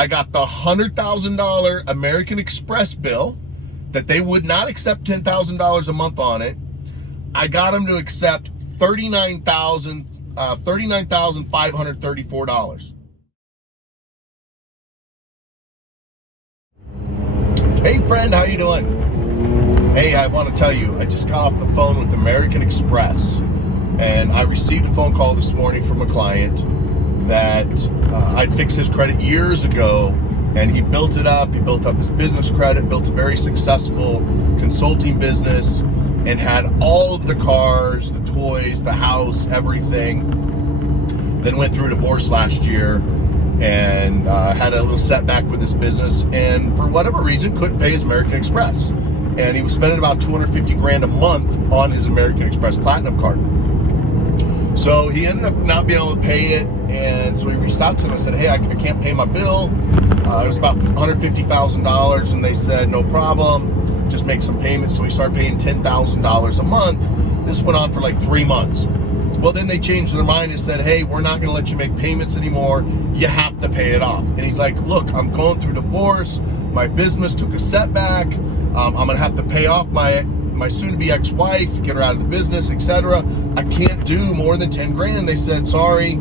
I got the $100,000 American Express bill that they would not accept $10,000 a month on it. I got them to accept $39,534. Hey friend, how you doing? Hey, I want to tell you, I just got off the phone with American Express, and I received a phone call this morning from a client that I'd fixed his credit years ago, and he built it up. He built up his business credit, built a very successful consulting business, and had all of the cars, the toys, the house, everything. Then went through a divorce last year and had a little setback with his business, and for whatever reason couldn't pay his American Express. And he was spending about $250,000 a month on his American Express Platinum card. So he ended up not being able to pay it, and so he reached out to them and said, hey, I can't pay my bill. It was about $150,000, and they said, no problem, just make some payments. So he started paying $10,000 a month. This went on for like 3 months. Well, then they changed their mind and said, hey, we're not going to let you make payments anymore. You have to pay it off. And he's like, look, I'm going through divorce. My business took a setback. I'm going to have to pay off my soon-to-be ex-wife, get her out of the business, etc. I can't do more than $10,000. They said, sorry.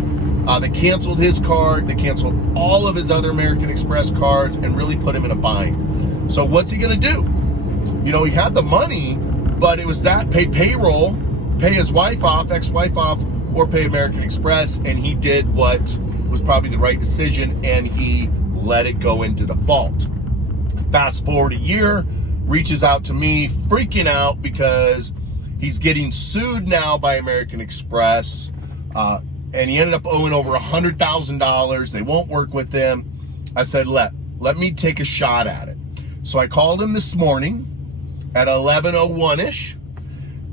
They canceled his card. They canceled all of his other American Express cards and really put him in a bind. So what's he going to do? You know, he had the money, but it was that pay payroll, pay his wife off, ex-wife off, or pay American Express, and he did what was probably the right decision, and he let it go into default. Fast forward a year, reaches out to me, freaking out because he's getting sued now by American Express, and he ended up owing over $100,000. They won't work with him. I said, let me take a shot at it. So I called him this morning at 11:01-ish,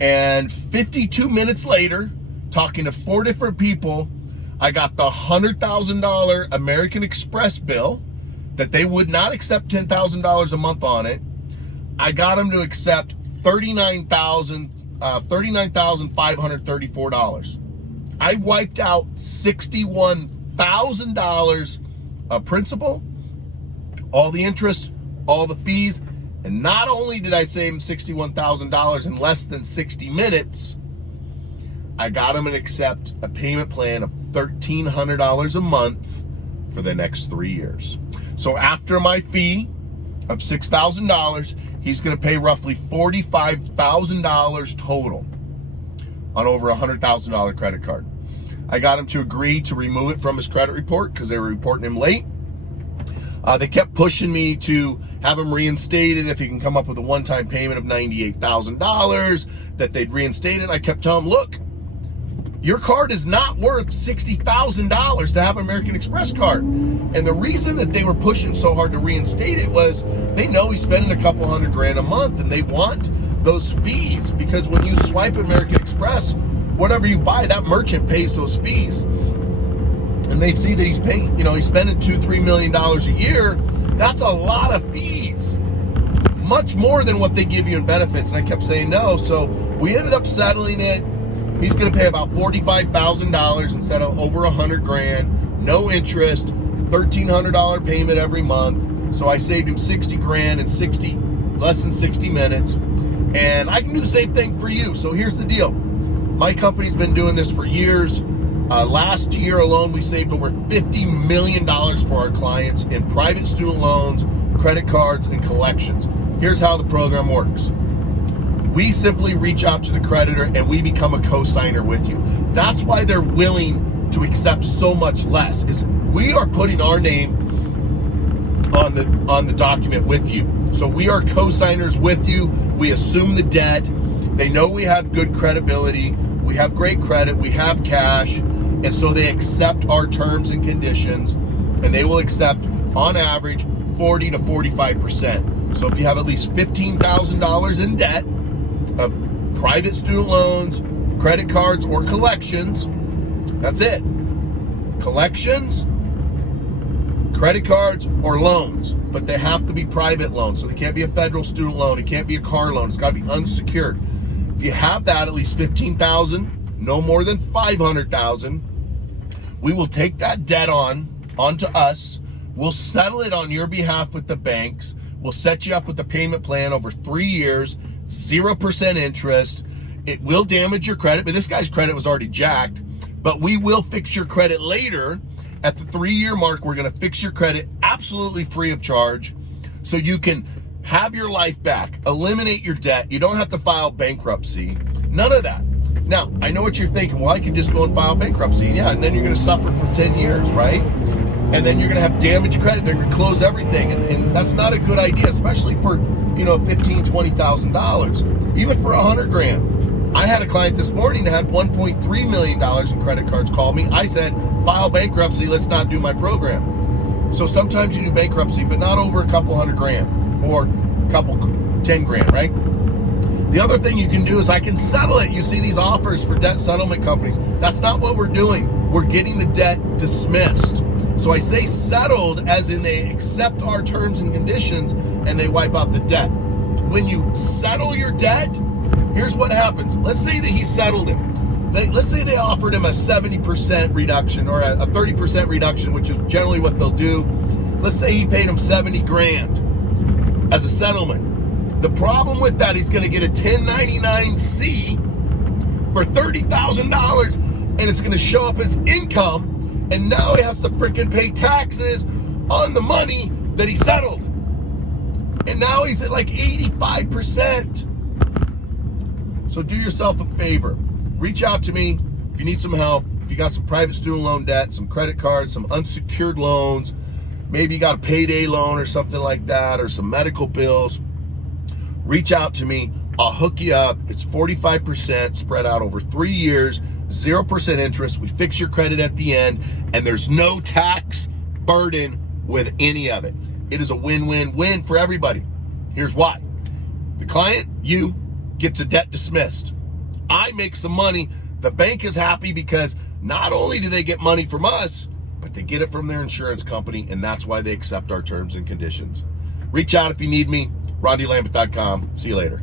and 52 minutes later, talking to 4 different people, I got the $100,000 American Express bill that they would not accept $10,000 a month on it. I got them to accept $39,534. I wiped out $61,000 of principal, all the interest, all the fees, and not only did I save him $61,000 in less than 60 minutes, I got him to accept a payment plan of $1,300 a month for the next 3 years. So after my fee of $6,000, he's going to pay roughly $45,000 total on over a $100,000 credit card. I got him to agree to remove it from his credit report because they were reporting him late. They kept pushing me to have him reinstated if he can come up with a one-time payment of $98,000, that they'd reinstate it. I kept telling him, look, your card is not worth $60,000 to have an American Express card. And the reason that they were pushing so hard to reinstate it was they know he's spending a couple $100,000 a month, and they want those fees, because when you swipe American Express, whatever you buy, that merchant pays those fees. And they see that he's paying, he's spending $2-3 million a year. That's a lot of fees, much more than what they give you in benefits. And I kept saying no. So we ended up settling it. He's going to pay about $45,000 instead of over $100,000, no interest, $1,300 payment every month. So I saved him $60,000 in less than 60 minutes. And I can do the same thing for you. So here's the deal. My company's been doing this for years. Last year alone, we saved over $50 million for our clients in private student loans, credit cards, and collections. Here's how the program works. We simply reach out to the creditor and we become a co-signer with you. That's why they're willing to accept so much less, is we are putting our name on the document with you. So we are co-signers with you. We assume the debt. They know we have good credibility. We have great credit. We have cash. And so they accept our terms and conditions, and they will accept, on average, 40 to 45%. So if you have at least $15,000 in debt of private student loans, credit cards, or collections, that's it. Collections, credit cards, or loans. But they have to be private loans. So they can't be a federal student loan. It can't be a car loan. It's got to be unsecured. If you have that, at least $15,000, no more than $500,000, we will take that debt onto us. We'll settle it on your behalf with the banks. We'll set you up with a payment plan over 3 years, 0% interest. It will damage your credit, but this guy's credit was already jacked. But we will fix your credit later. At the 3-year mark, we're going to fix your credit absolutely free of charge so you can have your life back, eliminate your debt. You don't have to file bankruptcy. None of that. Now, I know what you're thinking. Well, I could just go and file bankruptcy. Yeah, and then you're going to suffer for 10 years, right? And then you're going to have damaged credit. They're going to close everything. And that's not a good idea, especially for, $15,000, $20,000, even for $100,000. I had a client this morning that had $1.3 million in credit cards call me. I said, file bankruptcy. Let's not do my program. So sometimes you do bankruptcy, but not over a couple $100,000 or a couple $10,000, right? The other thing you can do is I can settle it. You see these offers for debt settlement companies. That's not what we're doing. We're getting the debt dismissed. So I say settled as in they accept our terms and conditions and they wipe out the debt. When you settle your debt, here's what happens. Let's say that he settled him. Let's say they offered him a 70% reduction or a 30% reduction, which is generally what they'll do. Let's say he paid him $70,000 as a settlement. The problem with that, he's going to get a 1099-C for $30,000 and it's going to show up as income. And now he has to freaking pay taxes on the money that he settled. And now he's at like 85%. So do yourself a favor. Reach out to me if you need some help. If you got some private student loan debt, some credit cards, some unsecured loans, maybe you got a payday loan or something like that, or some medical bills, reach out to me. I'll hook you up. It's 45% spread out over 3 years, 0% interest. We fix your credit at the end, and there's no tax burden with any of it. It is a win-win-win for everybody. Here's why. The client, you, gets a debt dismissed. I make some money. The bank is happy because not only do they get money from us, but they get it from their insurance company, and that's why they accept our terms and conditions. Reach out if you need me. RonDLambert.com. See you later.